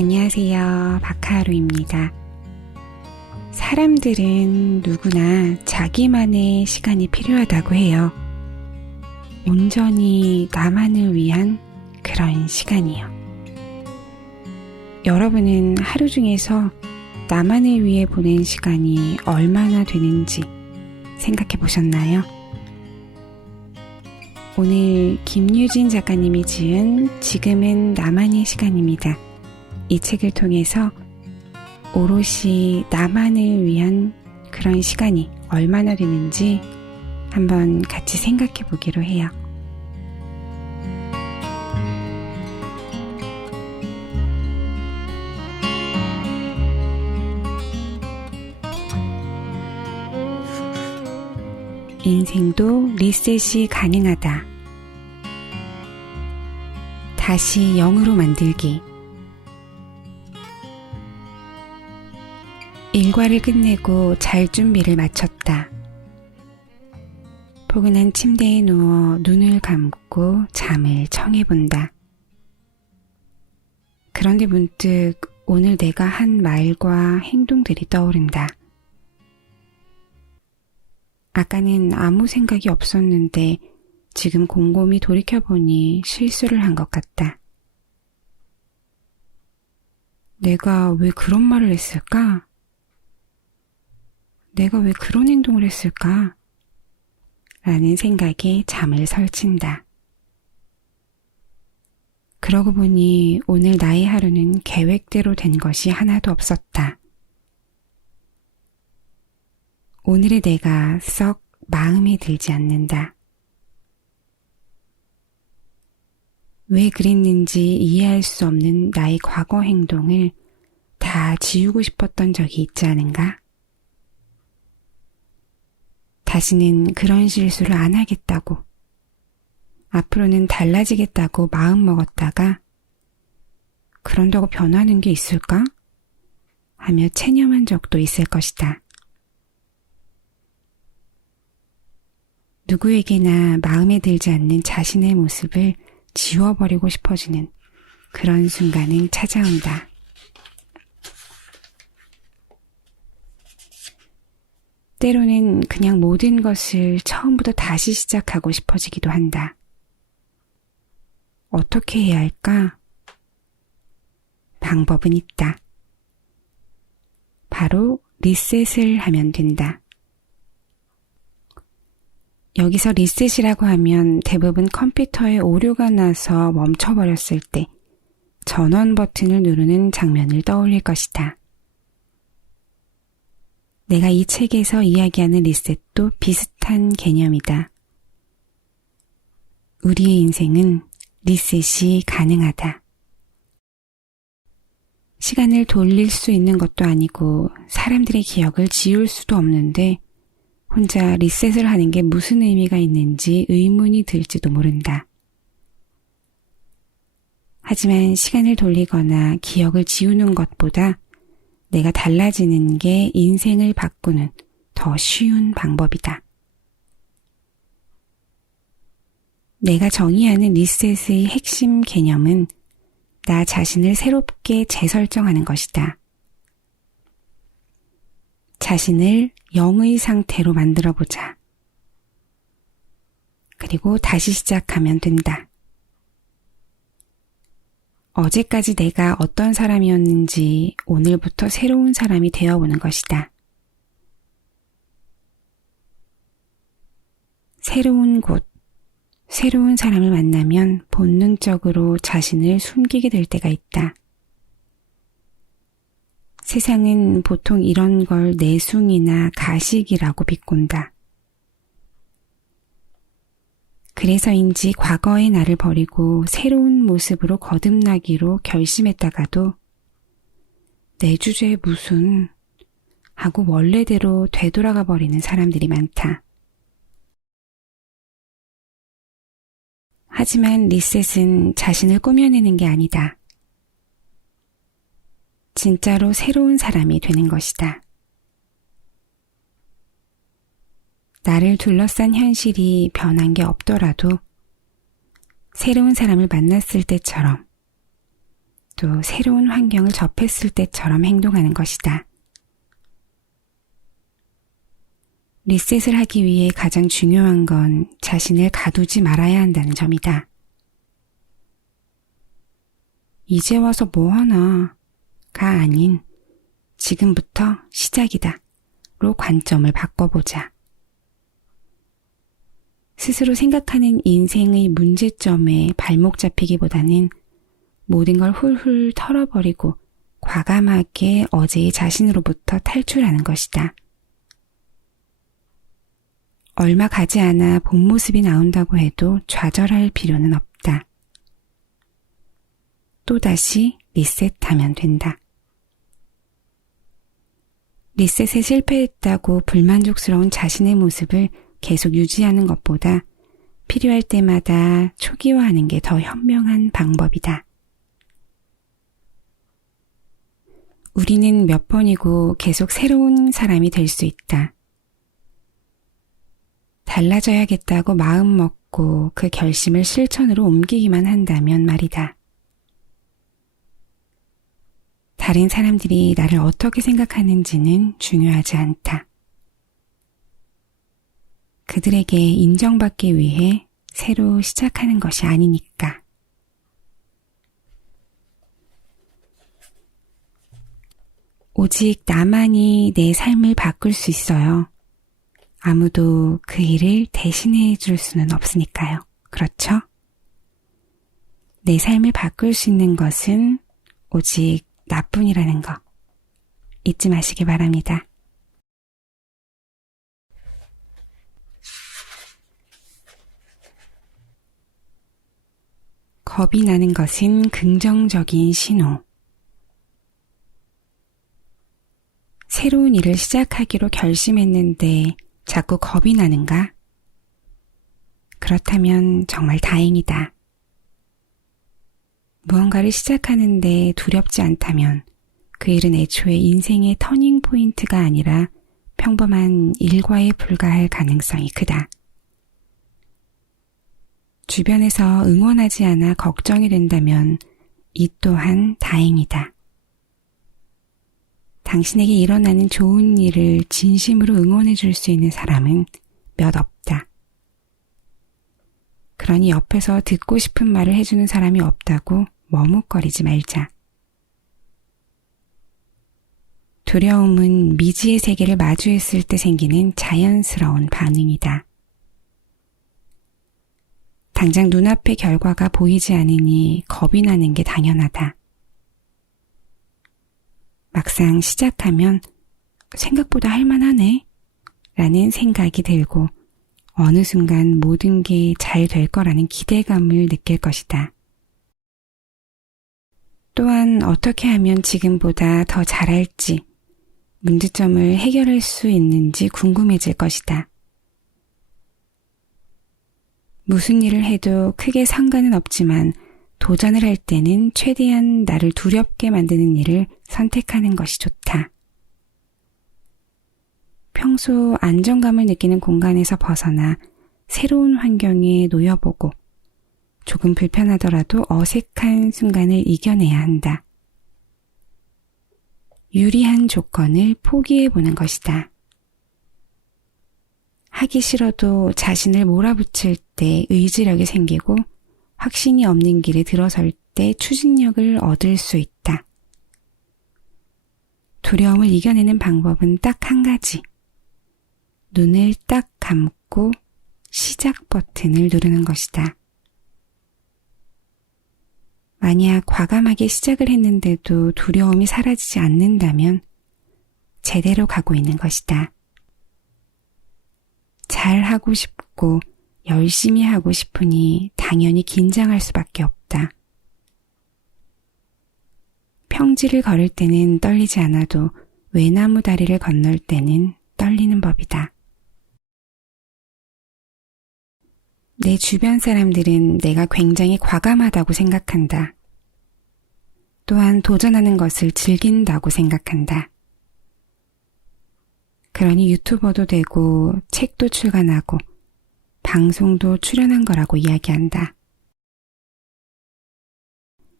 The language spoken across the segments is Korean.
안녕하세요. 박하루입니다. 사람들은 누구나 자기만의 시간이 필요하다고 해요. 온전히 나만을 위한 그런 시간이요. 여러분은 하루 중에서 나만을 위해 보낸 시간이 얼마나 되는지 생각해 보셨나요? 오늘 김유진 작가님이 지은 지금은 나만의 시간입니다. 이 책을 통해서 오롯이 나만을 위한 그런 시간이 얼마나 되는지 한번 같이 생각해 보기로 해요. 인생도 리셋이 가능하다. 다시 0으로 만들기. 일과를 끝내고 잘 준비를 마쳤다. 포근한 침대에 누워 눈을 감고 잠을 청해본다. 그런데 문득 오늘 내가 한 말과 행동들이 떠오른다. 아까는 아무 생각이 없었는데 지금 곰곰이 돌이켜보니 실수를 한 것 같다. 내가 왜 그런 말을 했을까? 내가 왜 그런 행동을 했을까? 라는 생각에 잠을 설친다. 그러고 보니 오늘 나의 하루는 계획대로 된 것이 하나도 없었다. 오늘의 내가 썩 마음에 들지 않는다. 왜 그랬는지 이해할 수 없는 나의 과거 행동을 다 지우고 싶었던 적이 있지 않은가? 다시는 그런 실수를 안 하겠다고, 앞으로는 달라지겠다고 마음먹었다가 그런다고 변하는 게 있을까? 하며 체념한 적도 있을 것이다. 누구에게나 마음에 들지 않는 자신의 모습을 지워버리고 싶어지는 그런 순간은 찾아온다. 때로는 그냥 모든 것을 처음부터 다시 시작하고 싶어지기도 한다. 어떻게 해야 할까? 방법은 있다. 바로 리셋을 하면 된다. 여기서 리셋이라고 하면 대부분 컴퓨터에 오류가 나서 멈춰버렸을 때 전원 버튼을 누르는 장면을 떠올릴 것이다. 내가 이 책에서 이야기하는 리셋도 비슷한 개념이다. 우리의 인생은 리셋이 가능하다. 시간을 돌릴 수 있는 것도 아니고 사람들의 기억을 지울 수도 없는데 혼자 리셋을 하는 게 무슨 의미가 있는지 의문이 들지도 모른다. 하지만 시간을 돌리거나 기억을 지우는 것보다 내가 달라지는 게 인생을 바꾸는 더 쉬운 방법이다. 내가 정의하는 리셋의 핵심 개념은 나 자신을 새롭게 재설정하는 것이다. 자신을 0의 상태로 만들어보자. 그리고 다시 시작하면 된다. 어제까지 내가 어떤 사람이었는지 오늘부터 새로운 사람이 되어보는 것이다. 새로운 곳, 새로운 사람을 만나면 본능적으로 자신을 숨기게 될 때가 있다. 세상은 보통 이런 걸 내숭이나 가식이라고 비꼰다. 그래서인지 과거의 나를 버리고 새로운 모습으로 거듭나기로 결심했다가도 내 주제에 무슨 하고 원래대로 되돌아가 버리는 사람들이 많다. 하지만 리셋은 자신을 꾸며내는 게 아니다. 진짜로 새로운 사람이 되는 것이다. 나를 둘러싼 현실이 변한 게 없더라도 새로운 사람을 만났을 때처럼 또 새로운 환경을 접했을 때처럼 행동하는 것이다. 리셋을 하기 위해 가장 중요한 건 자신을 가두지 말아야 한다는 점이다. 이제 와서 뭐하나 가 아닌 지금부터 시작이다 로 관점을 바꿔보자. 스스로 생각하는 인생의 문제점에 발목 잡히기보다는 모든 걸 훌훌 털어버리고 과감하게 어제의 자신으로부터 탈출하는 것이다. 얼마 가지 않아 본 모습이 나온다고 해도 좌절할 필요는 없다. 또다시 리셋하면 된다. 리셋에 실패했다고 불만족스러운 자신의 모습을 계속 유지하는 것보다 필요할 때마다 초기화하는 게 더 현명한 방법이다. 우리는 몇 번이고 계속 새로운 사람이 될 수 있다. 달라져야겠다고 마음 먹고 그 결심을 실천으로 옮기기만 한다면 말이다. 다른 사람들이 나를 어떻게 생각하는지는 중요하지 않다. 그들에게 인정받기 위해 새로 시작하는 것이 아니니까. 오직 나만이 내 삶을 바꿀 수 있어요. 아무도 그 일을 대신해 줄 수는 없으니까요. 그렇죠? 내 삶을 바꿀 수 있는 것은 오직 나뿐이라는 거 잊지 마시기 바랍니다. 겁이 나는 것은 긍정적인 신호. 새로운 일을 시작하기로 결심했는데 자꾸 겁이 나는가? 그렇다면 정말 다행이다. 무언가를 시작하는데 두렵지 않다면 그 일은 애초에 인생의 터닝 포인트가 아니라 평범한 일과에 불과할 가능성이 크다. 주변에서 응원하지 않아 걱정이 된다면 이 또한 다행이다. 당신에게 일어나는 좋은 일을 진심으로 응원해 줄 수 있는 사람은 몇 없다. 그러니 옆에서 듣고 싶은 말을 해주는 사람이 없다고 머뭇거리지 말자. 두려움은 미지의 세계를 마주했을 때 생기는 자연스러운 반응이다. 당장 눈앞의 결과가 보이지 않으니 겁이 나는 게 당연하다. 막상 시작하면 생각보다 할만하네 라는 생각이 들고 어느 순간 모든 게 잘 될 거라는 기대감을 느낄 것이다. 또한 어떻게 하면 지금보다 더 잘할지, 문제점을 해결할 수 있는지 궁금해질 것이다. 무슨 일을 해도 크게 상관은 없지만 도전을 할 때는 최대한 나를 두렵게 만드는 일을 선택하는 것이 좋다. 평소 안정감을 느끼는 공간에서 벗어나 새로운 환경에 놓여보고 조금 불편하더라도 어색한 순간을 이겨내야 한다. 유리한 조건을 포기해보는 것이다. 하기 싫어도 자신을 몰아붙일 때 의지력이 생기고 확신이 없는 길에 들어설 때 추진력을 얻을 수 있다. 두려움을 이겨내는 방법은 딱 한 가지. 눈을 딱 감고 시작 버튼을 누르는 것이다. 만약 과감하게 시작을 했는데도 두려움이 사라지지 않는다면 제대로 가고 있는 것이다. 잘 하고 싶고 열심히 하고 싶으니 당연히 긴장할 수밖에 없다. 평지를 걸을 때는 떨리지 않아도 외나무 다리를 건널 때는 떨리는 법이다. 내 주변 사람들은 내가 굉장히 과감하다고 생각한다. 또한 도전하는 것을 즐긴다고 생각한다. 그러니 유튜버도 되고 책도 출간하고 방송도 출연한 거라고 이야기한다.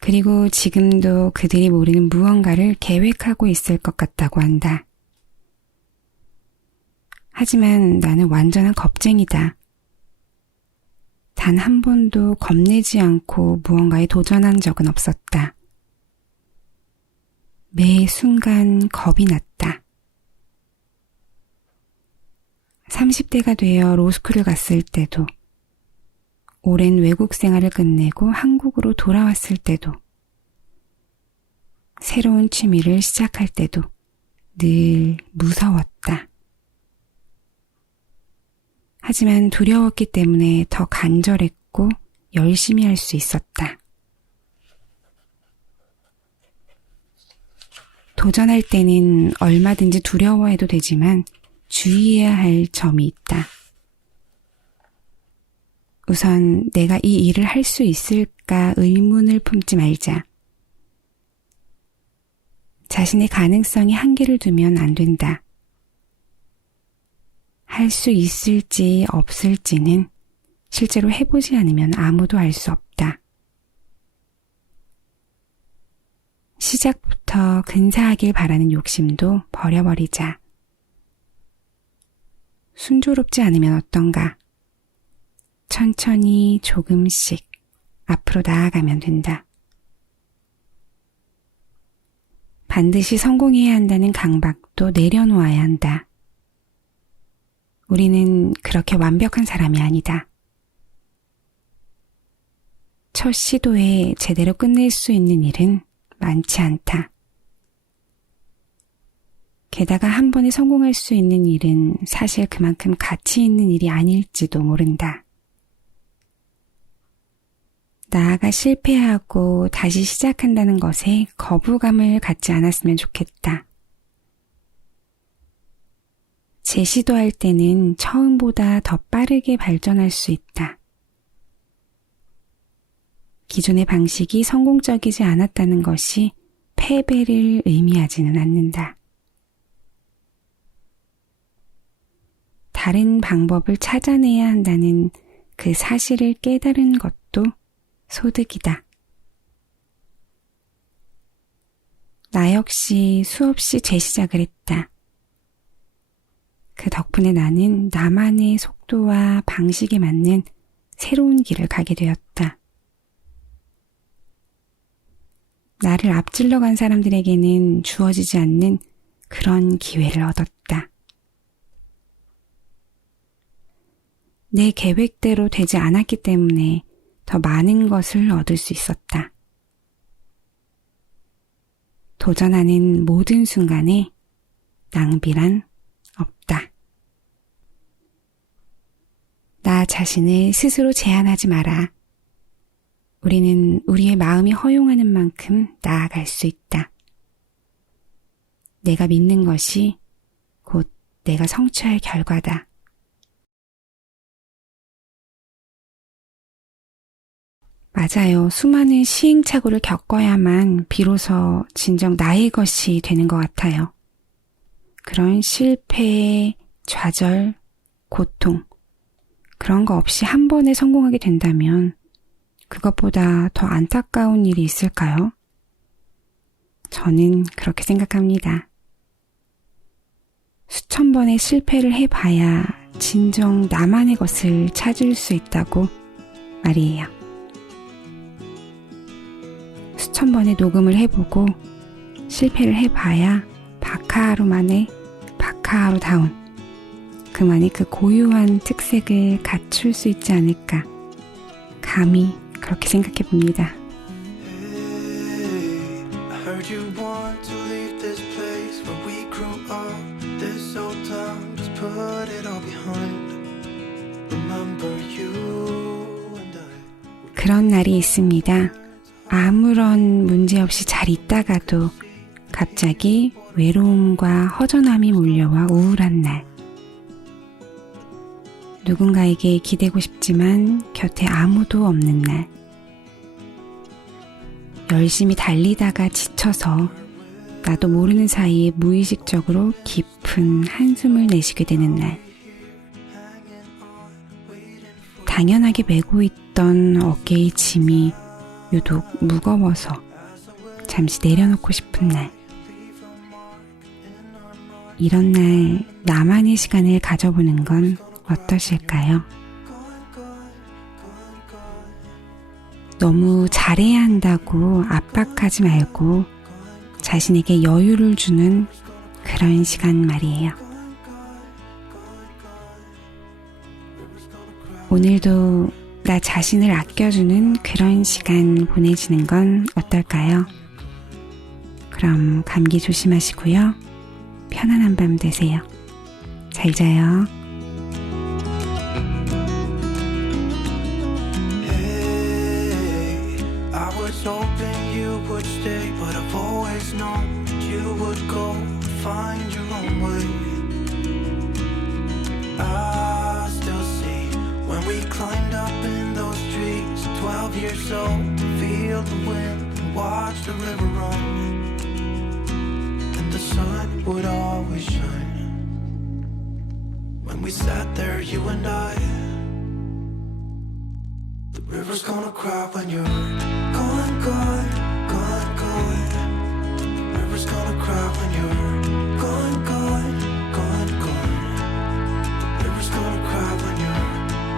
그리고 지금도 그들이 모르는 무언가를 계획하고 있을 것 같다고 한다. 하지만 나는 완전한 겁쟁이다. 단 한 번도 겁내지 않고 무언가에 도전한 적은 없었다. 매 순간 겁이 났다. 30대가 되어 로스쿨을 갔을 때도, 오랜 외국 생활을 끝내고 한국으로 돌아왔을 때도, 새로운 취미를 시작할 때도 늘 무서웠다. 하지만 두려웠기 때문에 더 간절했고 열심히 할 수 있었다. 도전할 때는 얼마든지 두려워해도 되지만 주의해야 할 점이 있다. 우선 내가 이 일을 할 수 있을까 의문을 품지 말자. 자신의 가능성에 한계를 두면 안 된다. 할 수 있을지 없을지는 실제로 해보지 않으면 아무도 알 수 없다. 시작부터 근사하길 바라는 욕심도 버려버리자. 순조롭지 않으면 어떤가? 천천히 조금씩 앞으로 나아가면 된다. 반드시 성공해야 한다는 강박도 내려놓아야 한다. 우리는 그렇게 완벽한 사람이 아니다. 첫 시도에 제대로 끝낼 수 있는 일은 많지 않다. 게다가 한 번에 성공할 수 있는 일은 사실 그만큼 가치 있는 일이 아닐지도 모른다. 나아가 실패하고 다시 시작한다는 것에 거부감을 갖지 않았으면 좋겠다. 재시도할 때는 처음보다 더 빠르게 발전할 수 있다. 기존의 방식이 성공적이지 않았다는 것이 패배를 의미하지는 않는다. 다른 방법을 찾아내야 한다는 그 사실을 깨달은 것도 소득이다. 나 역시 수없이 재시작을 했다. 그 덕분에 나는 나만의 속도와 방식에 맞는 새로운 길을 가게 되었다. 나를 앞질러 간 사람들에게는 주어지지 않는 그런 기회를 얻었다. 내 계획대로 되지 않았기 때문에 더 많은 것을 얻을 수 있었다. 도전하는 모든 순간에 낭비란 없다. 나 자신을 스스로 제한하지 마라. 우리는 우리의 마음이 허용하는 만큼 나아갈 수 있다. 내가 믿는 것이 곧 내가 성취할 결과다. 맞아요. 수많은 시행착오를 겪어야만 비로소 진정 나의 것이 되는 것 같아요. 그런 실패, 좌절, 고통, 그런 거 없이 한 번에 성공하게 된다면 그것보다 더 안타까운 일이 있을까요? 저는 그렇게 생각합니다. 수천 번의 실패를 해봐야 진정 나만의 것을 찾을 수 있다고 말이에요. 수천 번의 녹음을 해보고 실패를 해봐야 바카하루만의 바카하루다운 그만의 그 고유한 특색을 갖출 수 있지 않을까 감히 그렇게 생각해 봅니다. 그런 날이 있습니다. 아무런 문제 없이 잘 있다가도 갑자기 외로움과 허전함이 몰려와 우울한 날. 누군가에게 기대고 싶지만 곁에 아무도 없는 날. 열심히 달리다가 지쳐서 나도 모르는 사이에 무의식적으로 깊은 한숨을 내쉬게 되는 날. 당연하게 메고 있던 어깨의 짐이 유독 무거워서 잠시 내려놓고 싶은 날. 이런 날 나만의 시간을 가져보는 건 어떠실까요? 너무 잘해야 한다고 압박하지 말고 자신에게 여유를 주는 그런 시간 말이에요. 오늘도 나 자신을 아껴주는 그런 시간 보내시는 건 어떨까요? 그럼 감기 조심하시고요. 편안한 밤 되세요. 잘 자요. I was hoping you would stay, but I've always known you would go and find your own way. I still see when we climbed up in those trees, 12 years old, to feel the wind and watch the river run. And the sun would always shine when we sat there, you and I. The river's gonna cry when you're gone, gone, gone, gone. The river's gonna cry when you're gone, gone, gone, gone. The river's gonna cry when you're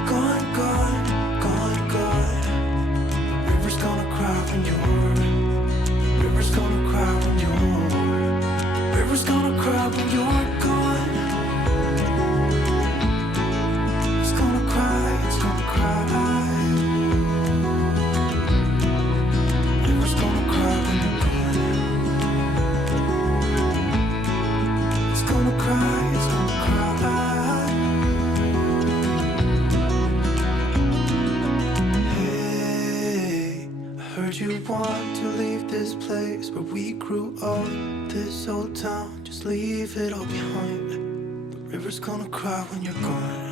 gone, gone, gone, gone. The river's gonna cry when you're. The river's gonna cry when you're. The river's gonna cry when you're gone. It's gonna cry, it's gonna cry. You want to leave this place where we grew up, this old town, just leave it all behind. The river's gonna cry when you're gone.